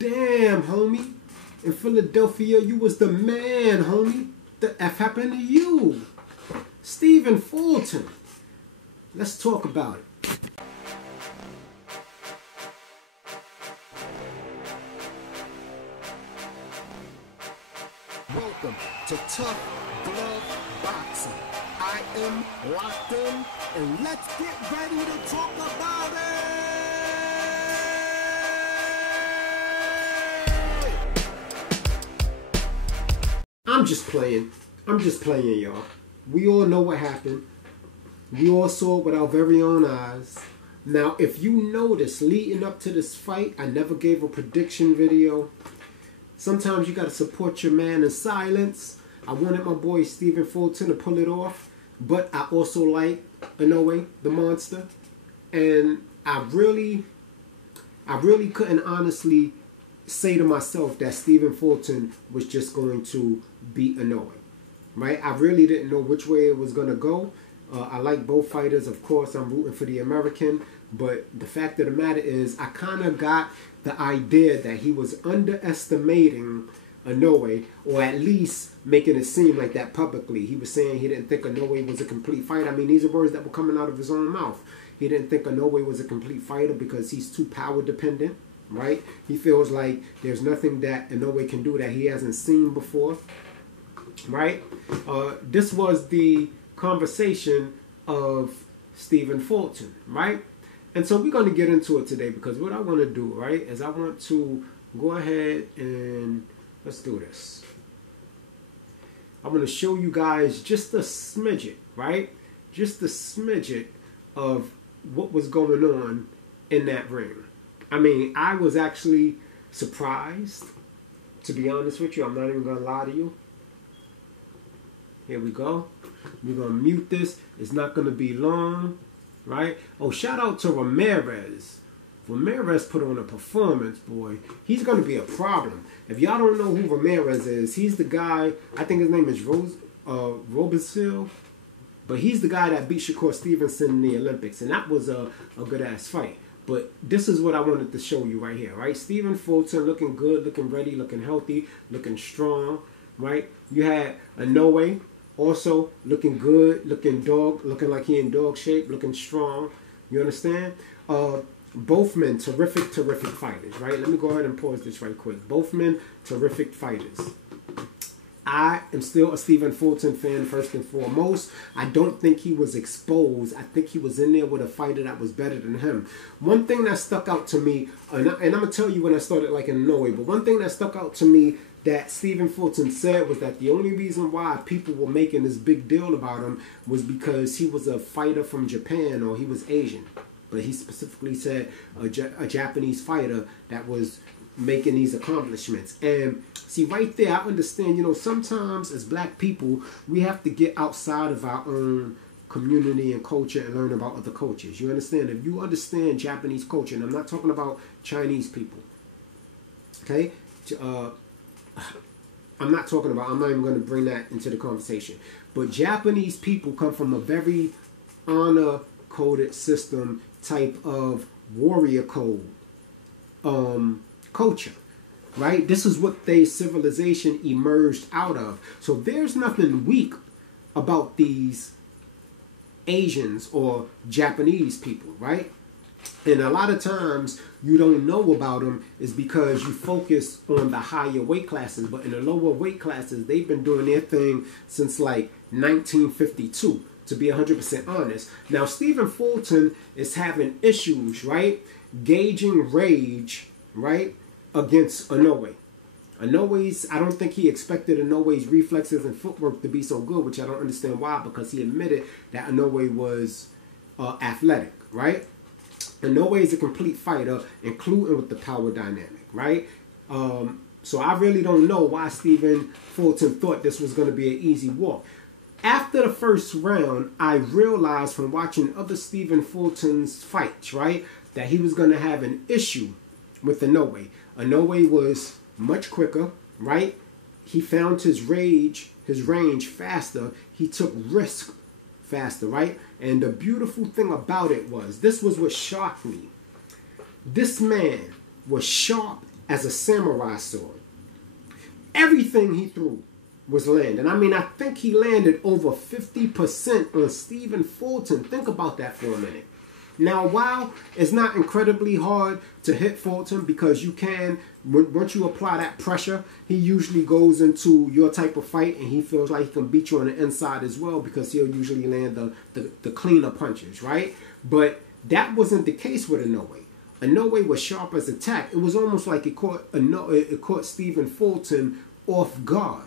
Damn, homie. In Philadelphia, you was the man, homie. The F happened to you? Stephen Fulton. Let's talk about it. Welcome to Tough Glove Boxing. I am locked in, and let's get ready to talk about it! I'm just playing, y'all. We all know what happened. We all saw it with our very own eyes. Now, if you notice, leading up to this fight, I never gave a prediction video. Sometimes you got to support your man in silence. I wanted my boy Stephen Fulton to pull it off, but I also like Inoue, the monster. And I really couldn't honestly say to myself that Stephen Fulton was just going to beat Inoue, right? I really didn't know which way it was going to go. I like both fighters. Of course, I'm rooting for the American. But the fact of the matter is, I kind of got the idea that he was underestimating Inoue, or at least making it seem like that publicly. He was saying he didn't think Inoue was a complete fighter. I mean, these are words that were coming out of his own mouth. He didn't think Inoue was a complete fighter because he's too power dependent, right? He feels like there's nothing that Inoue can do that he hasn't seen before, right? This was the conversation of Stephen Fulton, right? And so we're going to get into it today, because what I want to do, right, is I want to go ahead and let's do this. I'm going to show you guys just a smidget, right? Just a smidget of what was going on in that ring. I mean, I was actually surprised, to be honest with you. I'm not even going to lie to you. Here we go. We're going to mute this. It's not going to be long, right? Oh, shout out to Ramirez. Ramirez put on a performance, boy. He's going to be a problem. If y'all don't know who Ramirez is, he's the guy, I think his name is Robertson, but he's the guy that beat Shakur Stevenson in the Olympics, and that was a good-ass fight. But this is what I wanted to show you right here, right? Stephen Fulton looking good, looking ready, looking healthy, looking strong, right? You had Inoue also looking good, looking like he in dog shape, looking strong. You understand? Both men, terrific fighters, right? Let me go ahead and pause this right quick. Both men, terrific fighters. I am still a Stephen Fulton fan first and foremost. I don't think he was exposed. I think he was in there with a fighter that was better than him. One thing that stuck out to me, and I'm going to tell you when I started liking Inoue, but one thing that stuck out to me that Stephen Fulton said was that the only reason why people were making this big deal about him was because he was a fighter from Japan, or he was Asian. But he specifically said a Japanese fighter that was making these accomplishments. And see, right there, I understand, you know, sometimes as black people, we have to get outside of our own community and culture and learn about other cultures. You understand? If you understand Japanese culture, and I'm not talking about Chinese people, okay? I'm not even going to bring that into the conversation. But Japanese people come from a very honor-coded system type of warrior code culture, right? This is what their civilization emerged out of. So there's nothing weak about these Asians or Japanese people, right? And a lot of times you don't know about them is because you focus on the higher weight classes. But in the lower weight classes, they've been doing their thing since like 1952, to be 100% honest. Now, Stephen Fulton is having issues, right? Gauging rage, right? Against Inoue. Inoue's, I don't think he expected Inoue's reflexes and footwork to be so good, which I don't understand why, because he admitted that Inoue was athletic, right? Inoue is a complete fighter, including with the power dynamic, right? So I really don't know why Stephen Fulton thought this was going to be an easy walk. After the first round, I realized from watching other Stephen Fulton's fights, right, that he was going to have an issue with Inoue. Inoue was much quicker, right? He found his range faster. He took risk faster, right? And the beautiful thing about it was, this was what shocked me. This man was sharp as a samurai sword. Everything he threw was landing. I mean, I think he landed over 50% on Stephen Fulton. Think about that for a minute. Now, while it's not incredibly hard to hit Fulton, because you can, once you apply that pressure, he usually goes into your type of fight and he feels like he can beat you on the inside as well, because he'll usually land the cleaner punches, right? But that wasn't the case with Inoue. Inoue was sharp as attack. It was almost like it caught Stephen Fulton off guard.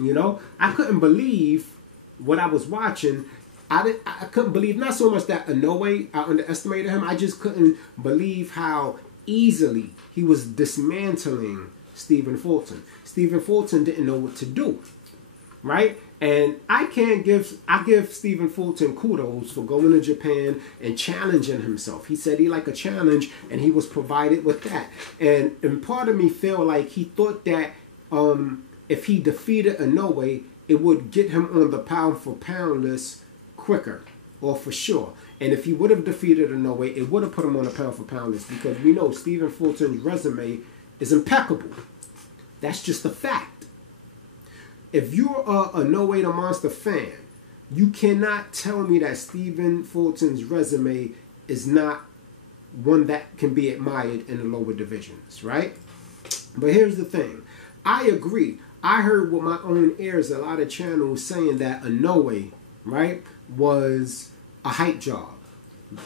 You know, I couldn't believe what I was watching. I couldn't believe, not so much that Inoue, I underestimated him. I just couldn't believe how easily he was dismantling Stephen Fulton. Stephen Fulton didn't know what to do, right? And I give Stephen Fulton kudos for going to Japan and challenging himself. He said he liked a challenge, and he was provided with that. And part of me felt like he thought that if he defeated Inoue, it would get him on the pound for pound list quicker, or for sure. And if he would have defeated Inoue, it would have put him on the pound for pound list, because we know Stephen Fulton's resume is impeccable. That's just a fact. If you're a Inoue the Monster fan, you cannot tell me that Stephen Fulton's resume is not one that can be admired in the lower divisions, right? But here's the thing. I agree. I heard with my own ears a lot of channels saying that Inoue, right, was a hype job.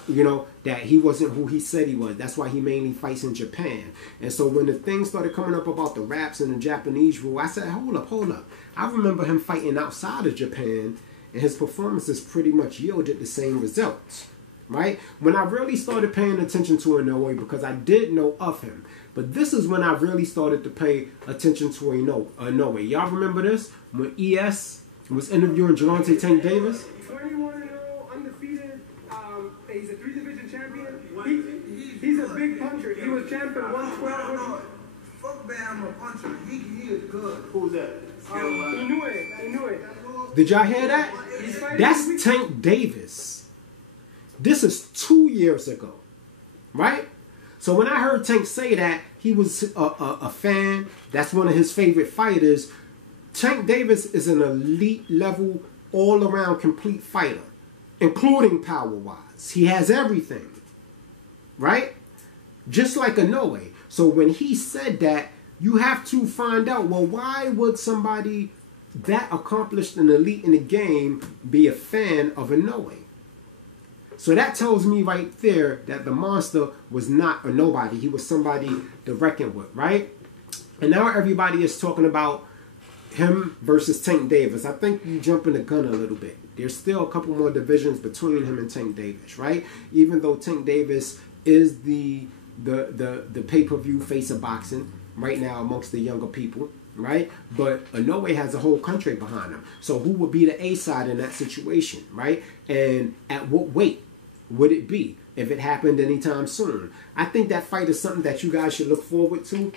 You know, that he wasn't who he said he was. That's why he mainly fights in Japan. And so when the things started coming up about the raps and the Japanese rule, I said, hold up. I remember him fighting outside of Japan, and his performances pretty much yielded the same results, right? When I really started paying attention to Inoue, because I did know of him, but this is when I really started to pay attention to Inoue. Y'all remember this? When ES was interviewing Gervonta Tank Davis? 21-0, undefeated. He's a 3-division champion. He's a big puncher. He was champion 112. Fuck Bam a puncher. He is good. Who's that? Inoue. Did y'all hear that? That's Tank Davis. This is 2 years ago, right? So when I heard Tank say that he was a fan, that's one of his favorite fighters. Tank Davis is an elite level, all-around complete fighter, including power-wise. He has everything, right? Just like Inoue. So when he said that, you have to find out, well, why would somebody that accomplished and elite in the game be a fan of Inoue? So that tells me right there that the monster was not a nobody. He was somebody to reckon with, right? And now everybody is talking about him versus Tank Davis. I think you jumping the gun a little bit. There's still a couple more divisions between him and Tank Davis, right? Even though Tank Davis is the pay-per-view face of boxing right now amongst the younger people, right? But Inoue has a whole country behind him. So who would be the A side in that situation, right? And at what weight would it be if it happened anytime soon? I think that fight is something that you guys should look forward to,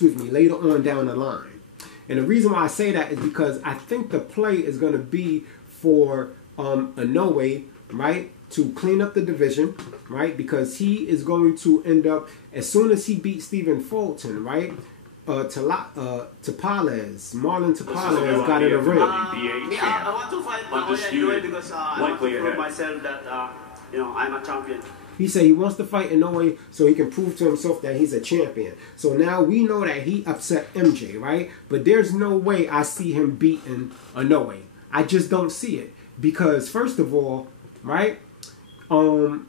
later on down the line. And the reason why I say that is because I think the play is going to be for Inoue, right, to clean up the division, right, because he is going to end up, as soon as he beats Stephen Fulton, right, Marlon Tapales got in a ring. I want to fight Naoya Inoue because I want to prove myself that I'm a champion. He said he wants to fight Inoue so he can prove to himself that he's a champion. So now we know that he upset MJ, right? But there's no way I see him beating Inoue. I just don't see it. Because first of all, right, even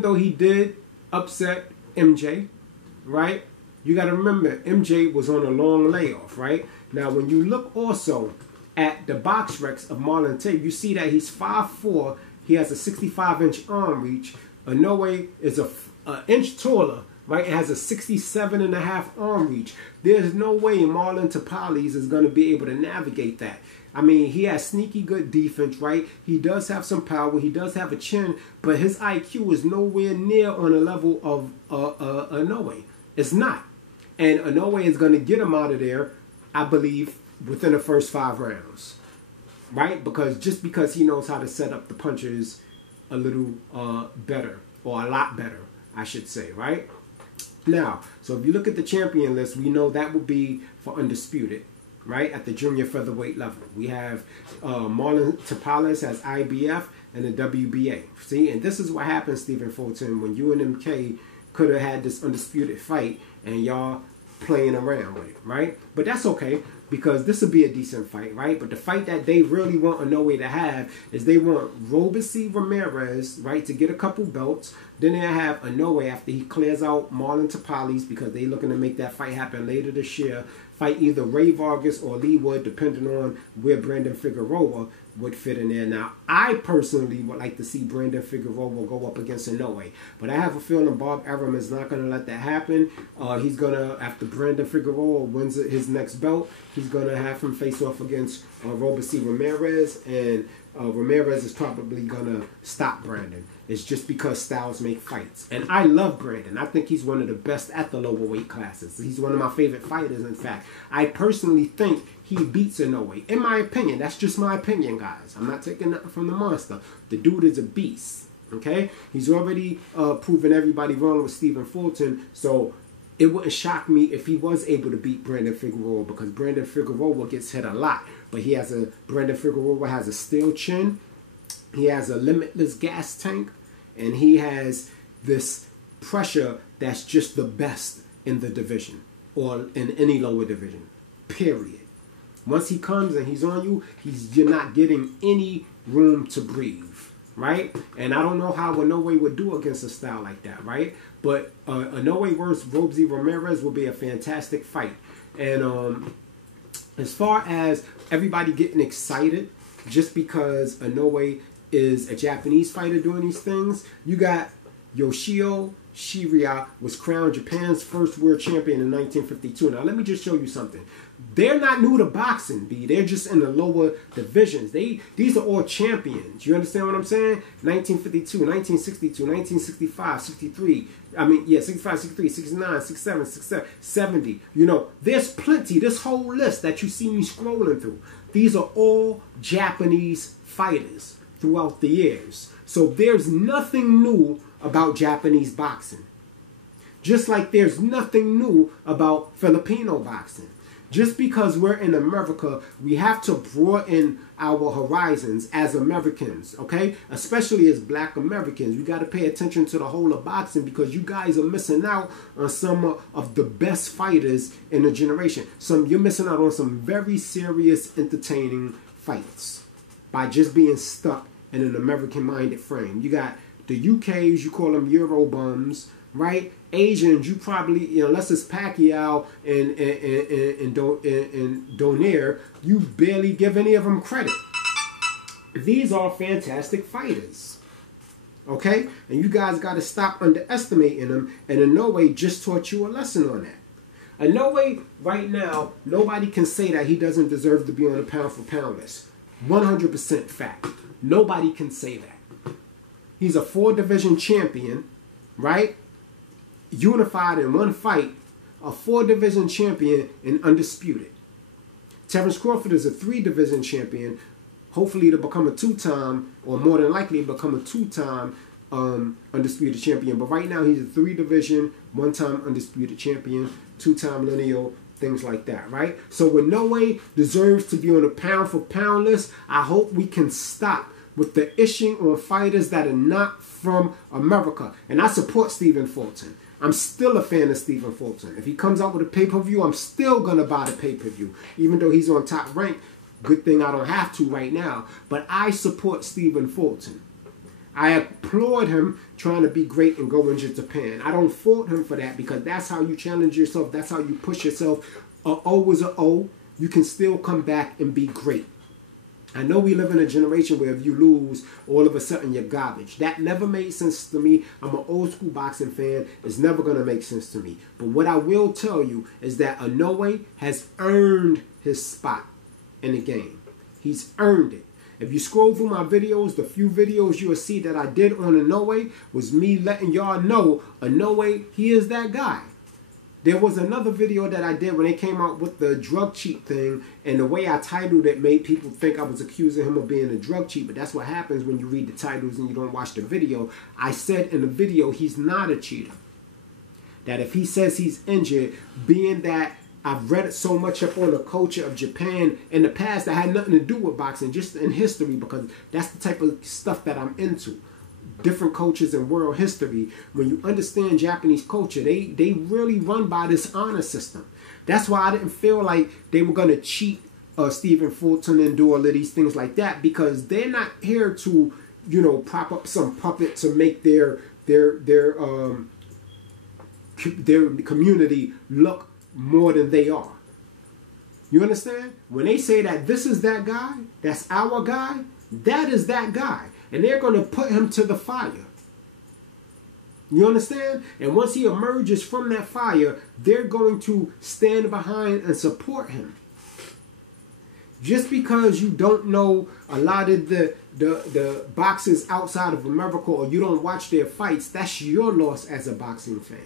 though he did upset MJ, right, you got to remember MJ was on a long layoff, right? Now when you look also at the box recs of Marlon Tate, you see that he's 5'4". He has a 65-inch arm reach. Inoue is an inch taller, right? It has a 67.5 arm reach. There's no way Marlon Tapales is going to be able to navigate that. I mean, he has sneaky good defense, right? He does have some power. He does have a chin, but his IQ is nowhere near on the level of Inoue. It's not. And Inoue is going to get him out of there, I believe, within the first 5 rounds. Right? Because he knows how to set up the punches a little better, or a lot better, I should say, right? Now, so if you look at the champion list, we know that would be for undisputed, right? At the junior featherweight level. We have Marlon Tapales has IBF and the WBA. See, and this is what happens, Stephen Fulton, when you and MK could have had this undisputed fight and y'all playing around with it, right? But that's okay, because this will be a decent fight, right? But the fight that they really want Inoue to have is they want Robeisy Ramirez, right, to get a couple belts. Then they have Inoue after he clears out Marlon Tapales, because they're looking to make that fight happen later this year. Fight either Ray Vargas or Lee Wood, depending on where Brandon Figueroa would fit in there. Now, I personally would like to see Brandon Figueroa go up against Inoue, but I have a feeling Bob Arum is not going to let that happen. He's going to, after Brandon Figueroa wins his next belt, he's going to have him face off against Robeisy Ramirez, and Ramirez is probably going to stop Brandon. It's just because styles make fights. And I love Brandon. I think he's one of the best at the lower weight classes. He's one of my favorite fighters, in fact. I personally think he beats Inoue. In my opinion. That's just my opinion, guys. I'm not taking nothing from the monster. The dude is a beast. Okay? He's already proven everybody wrong with Stephen Fulton. So it wouldn't shock me if he was able to beat Brandon Figueroa, because Brandon Figueroa gets hit a lot. But Brandon Figueroa has a steel chin. He has a limitless gas tank. And he has this pressure that's just the best in the division, or in any lower division, period. Once he comes and he's on you, you're not getting any room to breathe, right? And I don't know how Inoue would do against a style like that, right? But Inoue versus Robeisy Ramirez will be a fantastic fight. And as far as everybody getting excited just because Inoue is a Japanese fighter doing these things, you got Yoshio Shiria was crowned Japan's first world champion in 1952. Now let me just show you something. They're not new to boxing, B. They're just in the lower divisions. These are all champions. You understand what I'm saying? 1952, 1962, 1965, 63. I mean, yeah, 65, 63, 69, 67, 67, 70. You know, there's plenty. This whole list that you see me scrolling through. These are all Japanese fighters throughout the years. So there's nothing new about Japanese boxing. Just like there's nothing new about Filipino boxing. Just because we're in America, we have to broaden our horizons as Americans, okay? Especially as black Americans. We got to pay attention to the whole of boxing, because you guys are missing out on some of the best fighters in the generation. You're missing out on some very serious, entertaining fights by just being stuck in an American-minded frame. You got the UKs, you call them Euro bums, right? Asians, you probably, unless it's Pacquiao and Donaire, you barely give any of them credit. These are fantastic fighters, okay? And you guys got to stop underestimating them, and Inoue just taught you a lesson on that. Inoue, right now, nobody can say that he doesn't deserve to be on the pound-for-pound list. 100% fact. Nobody can say that. He's a 4-division champion, right? Unified in one fight, a 4-division champion and undisputed. Terrence Crawford is a 3-division champion, hopefully to become a 2-time, or more than likely become a 2-time undisputed champion. But right now he's a 3-division, 1-time undisputed champion, 2-time lineal, things like that, right? So Inoue deserves to be on the pound-for-pound list. I hope we can stop with the ishing on fighters that are not from America. And I support Stephen Fulton. I'm still a fan of Stephen Fulton. If he comes out with a pay-per-view, I'm still going to buy the pay-per-view. Even though he's on top rank. Good thing I don't have to right now. But I support Stephen Fulton. I applaud him trying to be great and go into Japan. I don't fault him for that, because that's how you challenge yourself. That's how you push yourself. A O is a O. You can still come back and be great. I know we live in a generation where if you lose, all of a sudden you're garbage. That never made sense to me. I'm an old school boxing fan. It's never going to make sense to me. But what I will tell you is that Inoue has earned his spot in the game. He's earned it. If you scroll through my videos, the few videos you'll see that I did on Inoue was me letting y'all know Inoue, he is that guy. There was another video that I did when they came out with the drug cheat thing, and the way I titled it made people think I was accusing him of being a drug cheat, but that's what happens when you read the titles and you don't watch the video. I said in the video he's not a cheater. that if he says he's injured, being that I've read it so much up on the culture of Japan in the past that had nothing to do with boxing, just in history, because that's the type of stuff that I'm into. Different cultures and world history. When you understand Japanese culture, they really run by this honor system. That's why I didn't feel like they were going to cheat Stephen Fulton and do all of these things like that, because they're not here to, you know, prop up some puppet to make their community look more than they are. You understand? When they say that this is that guy, that's our guy, that is that guy. And they're going to put him to the fire. You understand? And once he emerges from that fire, they're going to stand behind and support him. Just because you don't know a lot of the boxers outside of America, or you don't watch their fights, that's your loss as a boxing fan.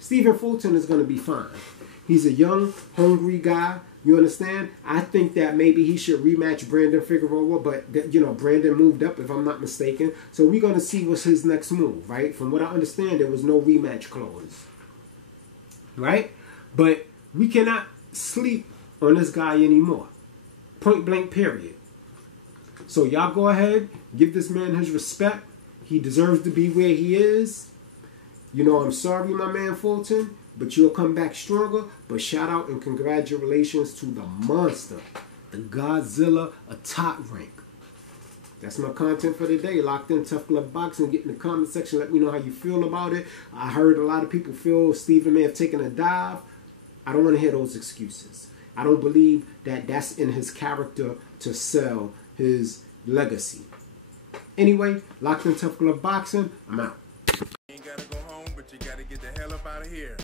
Stephen Fulton is going to be fine. He's a young, hungry guy. You understand? I think that maybe he should rematch Brandon Figueroa, but, you know, Brandon moved up, if I'm not mistaken. So we're going to see what's his next move, right? From what I understand, there was no rematch clause, right? But we cannot sleep on this guy anymore. Point blank, period. So y'all go ahead, give this man his respect. He deserves to be where he is. You know, I'm sorry, my man Fulton, but you'll come back stronger. But shout out and congratulations to the monster, the Godzilla of Top Rank. That's my content for today. Locked in Tough Glove Boxing. Get in the comment section. Let me know how you feel about it. I heard a lot of people feel Stephen may have taken a dive. I don't want to hear those excuses. I don't believe that that's in his character to sell his legacy. Anyway, Locked in Tough Glove Boxing. I'm out. You ain't gotta go home, but you gotta get the hell up out of here.